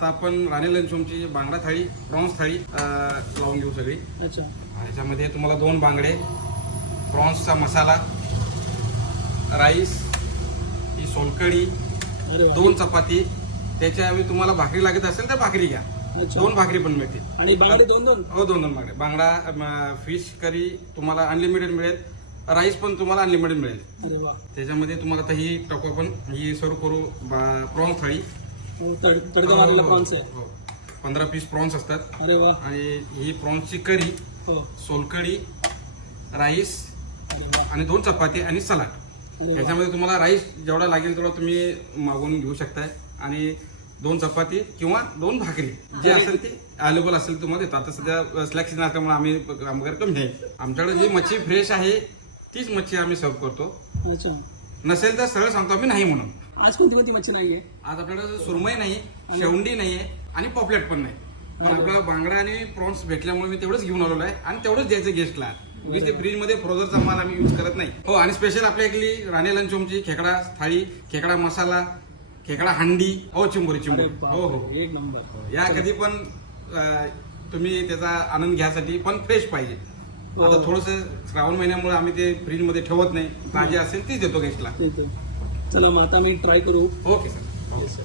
आता आपण राणी लंचोमची बांगडा थाळी, प्रॉन्स थाळी लावून घेऊ सगळी. अच्छा. ह्याच्यामध्ये तुम्हाला 2 बांगडे, प्रॉन्सचा मसाला, राईस, ही सोलकढी, अरे वा. 2 चपाती. त्याच्याऐवजी तुम्हाला भाकरी लागत असेल तर भाकरी घ्या. अच्छा. 2 भाकरी पण मिळतील. आणि बांगडे 2-2? हो, 2 बांगडे. बांगडा फिश करी तुम्हाला अनलिमिटेड मिळेल. राईस पण तुम्हाला अनलिमिटेड मिळेल. अरे वा. त्याच्यामध्ये तुम्हाला आता ही टाकू आपण, ही सर्व करू प्रॉन्स थाळी. हो, तडका मारलेला प्रॉन्स आहे. हो, 15 पीस प्रॉन्स असतात. अरे वा. आणि ही प्रॉन्सची करी, हो. सोलकढी, राईस अरे वा. आणि 2 चपाती आणि सलाड. अरे वा. त्याच्यामध्ये तुम्हाला राईस जेवढा लागेल तेवढा तुम्ही मागवून घेऊ शकताय. आणि 2 चपाती किंवा 2 भाकरी जे असेल ते अवेलेबल असेल तुम्हाला देतात. आता सध्या स्लॅक सीजन असल्यामुळे आम्ही कामगार कमी आहे. आमच्याकडे जी मच्छी फ्रेश आहे तीच मच्छी आम्ही सर्व करतो. अच्छा. नसेल तर सरळ सांगतो आम्ही नाही म्हणून. आज कोणती मच्छी नाहीये? आज आपल्याकडे सुरमई नाही, शेवंडी नाहीये आणि पॉपलेट पण नाही. पण आपल्याला बांगडा आणि प्रॉन्स भेटल्यामुळे मी तेवढंच घेऊन आलेलो आहे आणि तेवढंच द्यायचं गेस्टला. उगीच ते फ्रीज मध्ये फ्रोझरचा माल आम्ही यूज करत नाही. हो, आणि स्पेशल आपल्या इथली राणी लंचोमची खेकडा थाळी, खेकडा मसाला, खेकडा हंडी. हो, चिंबोरी. अरे हो हो, बापरे, एक नंबर. या कधी पण तुम्ही त्याचा आनंद घ्यासाठी पण फ्रेश पाहिजे. हो. आता थोडस श्रावण महिन्यामुळे आम्ही ते फ्रीज मध्ये ठेवत नाही. ताजे असेल तीच देतो गेस्टला. चला मग आता मी ट्राय करू. Okay sir. Yes, sir.